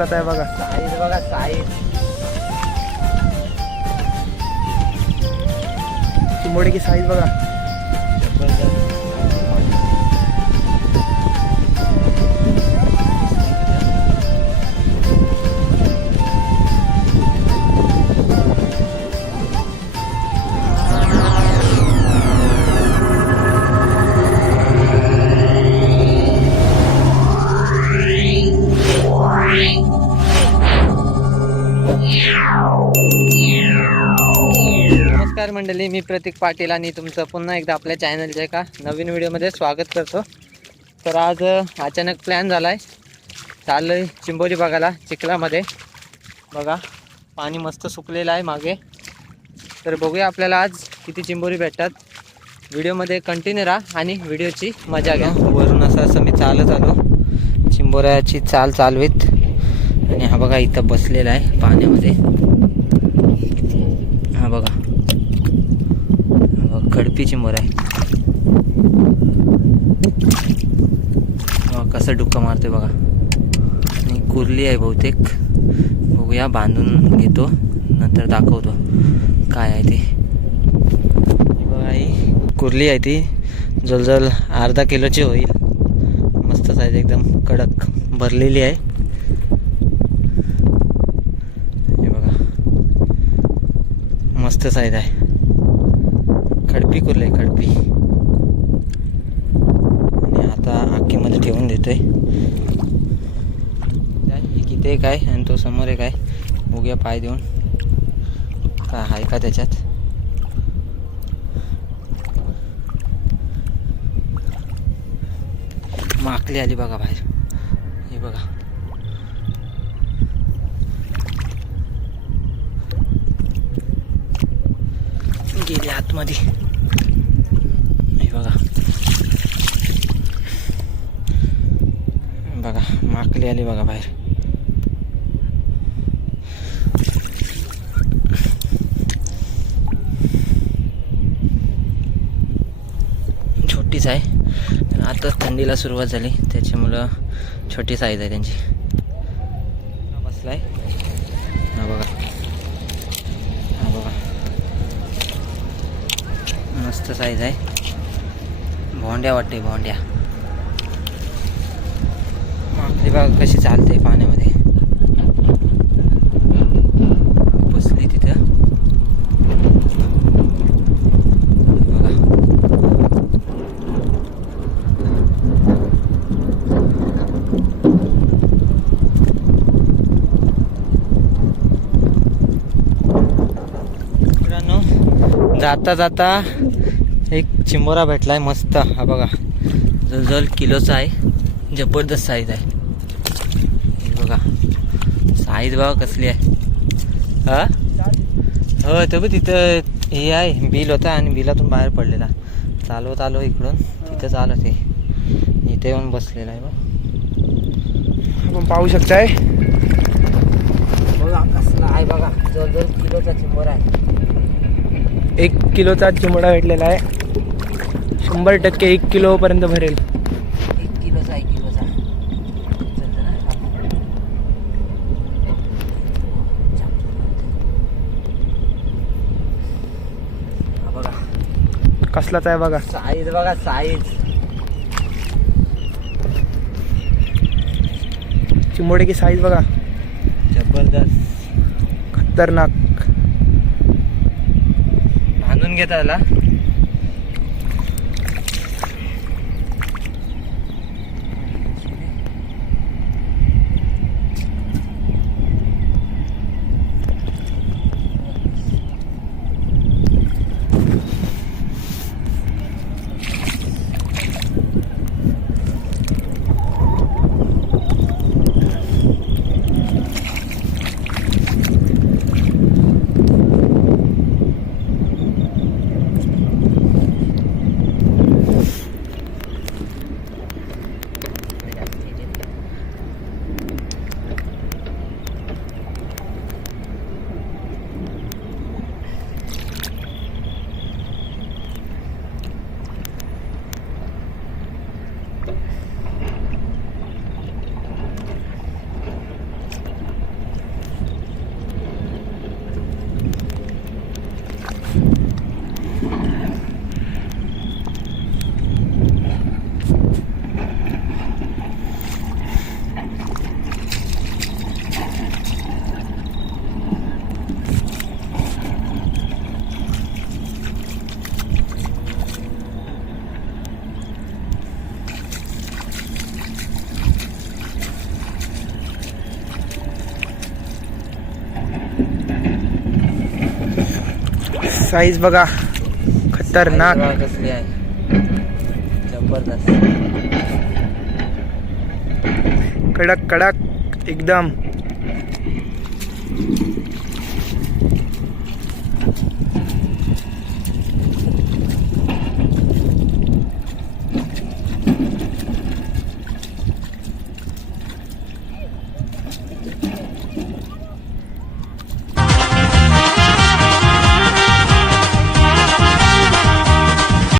कसलाच आहे बघा. साईज बघा साईज. चिंबोडी की साईज बघा. नमस्कार मंडळी मी प्रतीक पाटील आणि तुमचं पुन्हा एकदा आपल्या चॅनलच्या एका नवीन व्हिडिओमध्ये स्वागत करतो. तर आज अचानक प्लॅन झाला आहे चाललं आहे चिंबोरी बघायला चिखलामध्ये. बघा पाणी मस्त सुकलेलं आहे मागे. तर बघूया आपल्याला आज किती चिंबोरी भेटतात. व्हिडिओमध्ये कंटिन्यू राहा आणि व्हिडिओची मजा घ्या. वरून असं असं मी चालत आलो. चिंबोऱ्याची चाल चालवीत. आणि हा बघा इथं बसलेला आहे पाण्यामध्ये. हा बघा. बघा मोर आहे. कसं डुक्का मारते बघा. आणि कुर्ली आहे बहुतेक. बघूया बांधून घेतो नंतर दाखवतो काय आहे ते. बघा ही कुर्ली आहे ती. जवळजवळ अर्धा किलोची होईल. मस्त साईज एकदम कडक भरलेली आहे. हे बघा. मस्त साईज आहे. खडपी कुरले खडपी. आणि आता आखीमध्ये ठेवून देतोय. किती इथे एक आहे आणि तो समोर एक आहे. उग्या पाय देऊन. काय आहे का त्याच्यात? माकली आली बघा बाहेर. हे बघा. गेली आतमध्ये. हे बघा. बघा माकली आली बघा बाहेर. छोटीच आहे. आता थंडीला सुरुवात झाली. त्याच्यामुळं छोटी साईज आहे त्यांची. बसलाय. हा बघा हा बघा मस्त साईज आहे. भोंड्या वाटते भोंड्या माकडी बाग कशी चालते पाण्यामध्ये बसली तिथं बघा मित्रांनो जाता जाता एक चिंबोरा भेटलाय मस्त. हा बघा. जवळजवळ किलोचा आहे. जबरदस्त साईज आहे. बघा. साईज बघा कसली आहे. हा? हो तो बघ तिथं हे आहे. बिल होता आणि बिलातून बाहेर पडलेला. चालवत आलो इकडून. तिथं आलो ते. इथे येऊन बसलेला आहे बघ. आपण पाहू शकताय. बघा कसला आहे बघा. जवळजवळ किलोचा चिंबोरा आहे. एक किलोचा चिमडा भेटलेला आहे. शंभर टक्के एक किलोपर्यंत भरेल. एक किलोचा एक किलोचा. चलतं ना हा. बघा. कसलाच आहे बघा. साईज बघा साईज की साईज बघा. जबरदस्त. खतरनाक. बांधून घेता साईज बघा. खतरनाक. कसली आहे. जबरदस्त. कडक कडक एकदम.